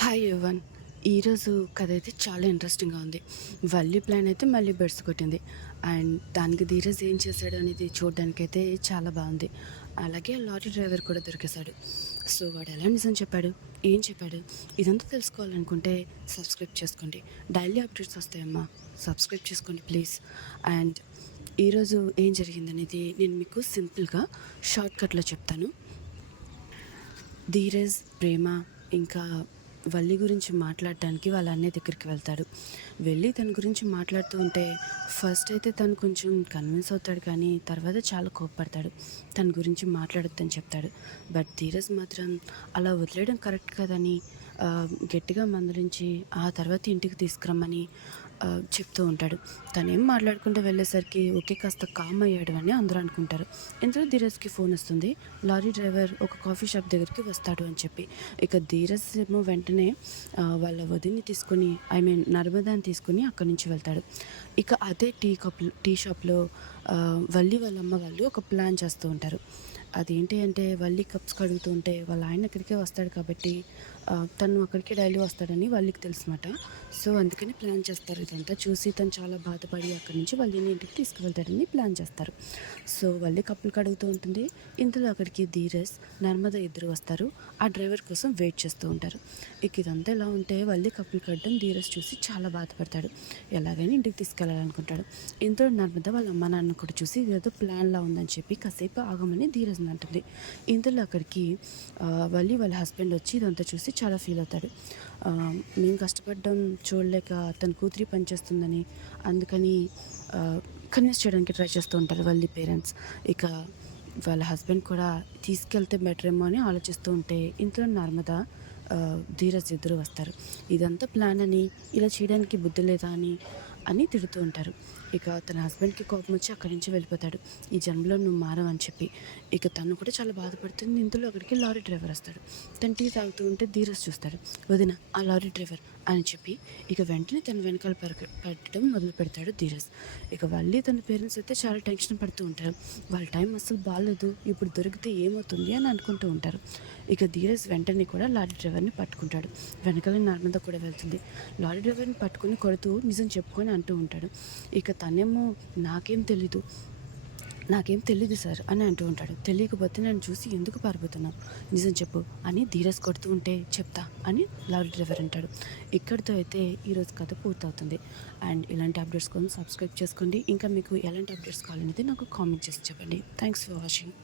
Hi ఎవన్. ఈరోజు కథ అయితే చాలా ఇంట్రెస్టింగ్గా ఉంది. వల్లి ప్లాన్ అయితే మళ్ళీ బెడిసి కొట్టింది. అండ్ దానికి ధీరజ్ ఏం చేశాడు అనేది చూడడానికైతే చాలా బాగుంది. అలాగే లారీ డ్రైవర్ కూడా దొరికేశాడు. సో వాడు ఎలా నిజం చెప్పాడు, ఏం చెప్పాడు, ఇదంతా తెలుసుకోవాలనుకుంటే సబ్స్క్రైబ్ చేసుకోండి. డైలీ అప్డేట్స్ వస్తాయమ్మా, సబ్స్క్రైబ్ చేసుకోండి ప్లీజ్. అండ్ ఈరోజు ఏం జరిగిందనేది నేను మీకు సింపుల్గా షార్ట్కట్లో చెప్తాను. ధీరజ్, ప్రేమ ఇంకా వల్లి గురించి మాట్లాడటానికి వాళ్ళ అన్నయ్య దగ్గరికి వెళ్తాడు. వెళ్ళి తన గురించి మాట్లాడుతూ ఉంటే ఫస్ట్ అయితే తను కొంచెం కన్విన్స్ అవుతాడు, కానీ తర్వాత చాలా కోప్పడతాడు. తన గురించి మాట్లాడొద్దని చెప్తాడు. బట్ ధీరజ్ మాత్రం అలా వదిలేయడం కరెక్ట్ కదని గట్టిగా మందలించి ఆ తర్వాత ఇంటికి తీసుకురమ్మని చెప్తూ ఉంటాడు. తనేం మాట్లాడుకుంటూ వెళ్ళేసరికి ఓకే కాస్త కామ్ అయ్యాడు అని అందరూ అనుకుంటారు. ఇంతలో ధీరజ్కి ఫోన్ వస్తుంది. లారీ డ్రైవర్ ఒక కాఫీ షాప్ దగ్గరికి వస్తాడు అని చెప్పి. ఇక ధీరజ్ ఏమో వెంటనే వాళ్ళ వదిన్ని తీసుకుని నర్మదాని తీసుకుని అక్కడి నుంచి వెళ్తాడు. ఇక అదే టీ షాప్లో వల్లి వాళ్ళ అమ్మ వాళ్ళు ఒక ప్లాన్ చేస్తూ ఉంటారు. అదేంటి అంటే వల్లి కప్స్ కడుగుతూ ఉంటే వాళ్ళ ఆయన అక్కడికే వస్తాడు కాబట్టి తను అక్కడికే డైలీ వస్తాడని వాళ్ళకి తెలుసుమాట. సో అందుకని ప్లాన్ చేస్తారు. ఇదంతా చూసి తను చాలా బాధపడి అక్కడి నుంచి వల్లిని ఇంటికి తీసుకువెళ్తాడని ప్లాన్ చేస్తారు. సో వల్లి కప్పులు కడుగుతూ ఉంటుంది. ఇంతలో అక్కడికి ధీరజ్, నర్మద ఇద్దరు వస్తారు. ఆ డ్రైవర్ కోసం వెయిట్ చేస్తూ ఉంటారు. ఇక ఇదంతా ఎలా ఉంటే వల్లి కప్పులు కట్టడం ధీరజ్ చూసి చాలా బాధపడతాడు. ఎలాగైనా ఇంటికి తీసుకెళ్ళాలనుకుంటాడు. ఇంతలో నర్మద వాళ్ళ అమ్మ నాన్న కూడా చూసి ఇదేదో ప్లాన్లా ఉందని చెప్పి కాసేపు ఆగమని ధీరజ్ అంటుంది. ఇంతలో అక్కడికి వల్లి వాళ్ళ హస్బెండ్ వచ్చి ఇదంతా చూసి చాలా ఫీల్ అవుతాడు. మేము కష్టపడడం చూడలేక తన కూతురి పనిచేస్తుందని అందుకని కన్విన్స్ చేయడానికి ట్రై చేస్తూ ఉంటారు వల్లి పేరెంట్స్. ఇక వాళ్ళ హస్బెండ్ కూడా తీసుకెళ్తే బెటర్ ఏమో అని ఆలోచిస్తూ ఉంటే ఇంట్లో నర్మద, ధీరజ్ ఇద్దరు వస్తారు. ఇదంతా ప్లాన్ అని, ఇలా చేయడానికి బుద్ధి లేదా అని తిడుతూ ఉంటారు. ఇక తన హస్బెండ్కి కోపం వచ్చి అక్కడి నుంచి వెళ్ళిపోతాడు. ఈ జన్మలో నువ్వు మారవని చెప్పి. ఇక తను కూడా చాలా బాధపడుతుంది. ఇంతలో అక్కడికి లారీ డ్రైవర్ వస్తాడు. తను టీ తాగుతూ ఉంటే ధీరజ్ చూస్తాడు. వదిన ఆ లారీ డ్రైవర్ అని చెప్పి ఇక వెంటనే తన వెనకాల పెట్టడం మొదలు పెడతాడు ధీరజ్. ఇక వల్లి తన పేరెంట్స్ అయితే చాలా టెన్షన్ పడుతూ ఉంటారు. వాళ్ళ టైం అస్సలు బాగాలేదు, ఇప్పుడు దొరికితే ఏమవుతుంది అని అనుకుంటూ ఉంటారు. ఇక ధీరజ్ వెంటనే కూడా లారీ డ్రైవర్ని పట్టుకుంటాడు. వెనకాల నర్మద కూడా వెళ్తుంది. లారీ డ్రైవర్ని పట్టుకుని కొడుతూ నిజం చెప్పుకొని అంటూ ఉంటాడు. ఇక తనేమో నాకేం తెలీదు సార్ అని అంటూ ఉంటాడు. తెలియకపోతే నన్ను చూసి ఎందుకు పారిపోతున్నావు, నిజం చెప్పు అని ధీరజ్ కొడుతూ ఉంటే చెప్తా అని లారీ డ్రైవర్ అంటాడు. ఇక్కడితో అయితే ఈరోజు కథ పూర్తవుతుంది. అండ్ ఇలాంటి అప్డేట్స్ కోసం సబ్స్క్రైబ్ చేసుకోండి. ఇంకా మీకు ఎలాంటి అప్డేట్స్ కావాలనేది నాకు కామెంట్ చేసి చెప్పండి. Thanks for watching.